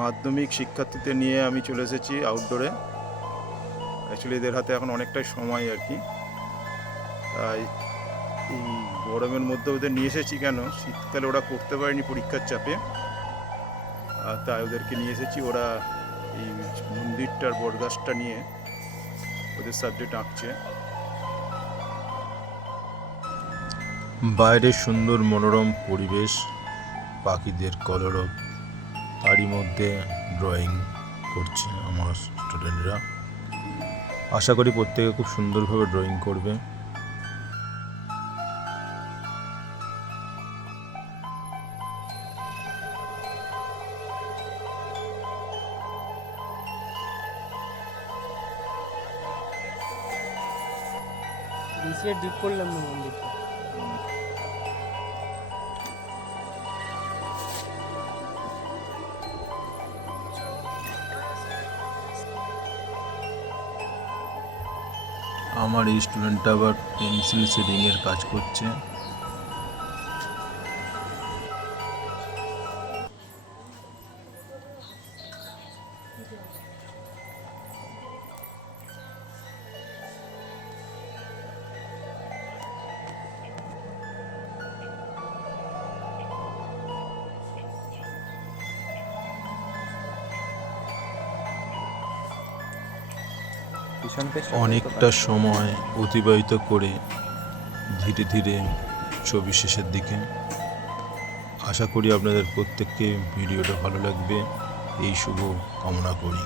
মাধ্যমিক শিক্ষার্থীদের নিয়ে আমি চলে এসেছি আউটডোরে। অ্যাকচুয়ালি এদের হাতে এখন অনেকটাই সময় আর কি, তাই এই গরমের মধ্যে ওদের নিয়ে এসেছি। কেন, শীতকালে ওরা করতে পারেনি পরীক্ষার চাপে, আর তাই ওদেরকে নিয়ে এসেছি। ওরা এই মন্দিরটার বটগাছটা নিয়ে ওদের সাবজেক্ট আঁকছে। বাইরে সুন্দর মনোরম পরিবেশ, পাখিদের কলরব, তারই মধ্যে ড্রয়িং করছে আমার স্টুডেন্টরা। আশা করি প্রত্যেকে খুব সুন্দরভাবে ড্রয়িং করবে। ডিপ করলাম না মন্দিরটা। আমার এই স্টুডেন্টটা আবার পেন্সিল শেডিংয়ের কাজ করছে। অনেকটা সময় অতিবাহিত করে ধীরে ধীরে ছবি শেষের দিকে। আশা করি আপনাদের প্রত্যেককে ভিডিওটা ভালো লাগবে, এই শুভ কামনা করি।